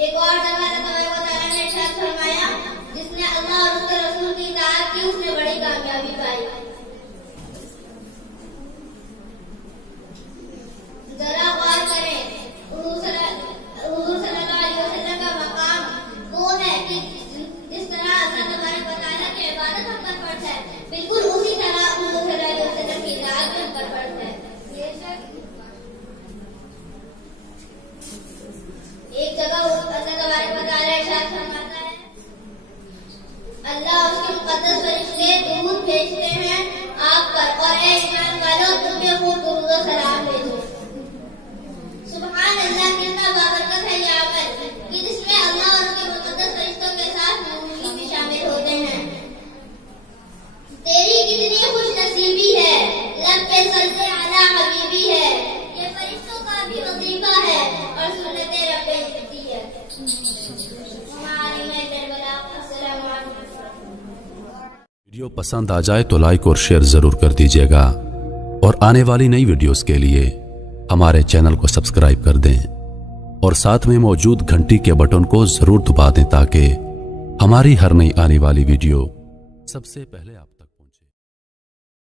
एक और जगह ने इरशाद फरमाया, जिसने अल्लाह और उसके रसूल की इताअत की उसने बड़ी कामयाबी पाई। जरा गौर करें, हुजूर सल्लल्लाहु अलैहि वसल्लम का मकाम वो है कि जिस तरह अल्लाह तबारक व तआला की इबादत हम पर फर्ज है, बिल्कुल उसी तरह हुजूर सल्लल्लाहु अलैहि वसल्लम की इताअत भी हम पर फर्ज है। एक जगह अल्लाह तबारक व तआला इरशाद फरमाता है, अल्लाह और उसके मुक़द्दस फरिश्ते दुरूद भेजते हैं आप पर, और ऐ ईमान वालों तुम भी खूब दुरूद और सलाम भेजो। सुभान अल्लाह, कितना बाबरकत है ये अमल कि जिसमें अल्लाह और उसके मुक़द्दस फरिश्तों के साथ मोमिनीन भी शामिल होते हैं। तेरी कितनी खुश नसीबी है, लब पे सल्ले अला हबीबी है, ये फरिश्तों का भी वजीफा है और सुन्नते रब्बे जिंदगी है। हमारी मैं दरबला। अस्सलामु अलैकुम। वीडियो पसंद आ जाए तो लाइक और शेयर जरूर कर दीजिएगा और आने वाली नई वीडियोस के लिए हमारे चैनल को सब्सक्राइब कर दें और साथ में मौजूद घंटी के बटन को जरूर दबा दें ताकि हमारी हर नई आने वाली वीडियो सबसे पहले आप